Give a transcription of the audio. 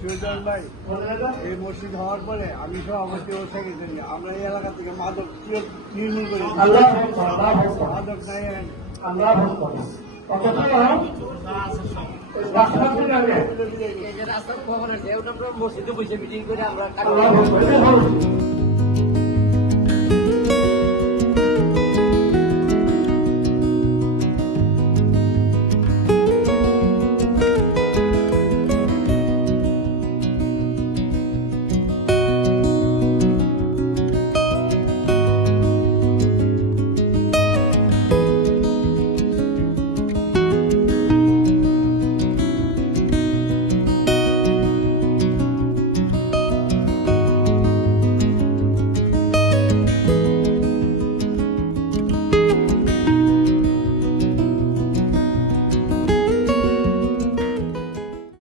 সুজন ভাই, এই মসজিদ হওয়ার পরে আমি সভাপতি ও সেক্রেটারি, আমরা এই এলাকা থেকে মাদক নির্মূল করি। মাদক নাই রাস্তার খবর আছে, ওটা মসজিদে বসে মিটিং করে আমরা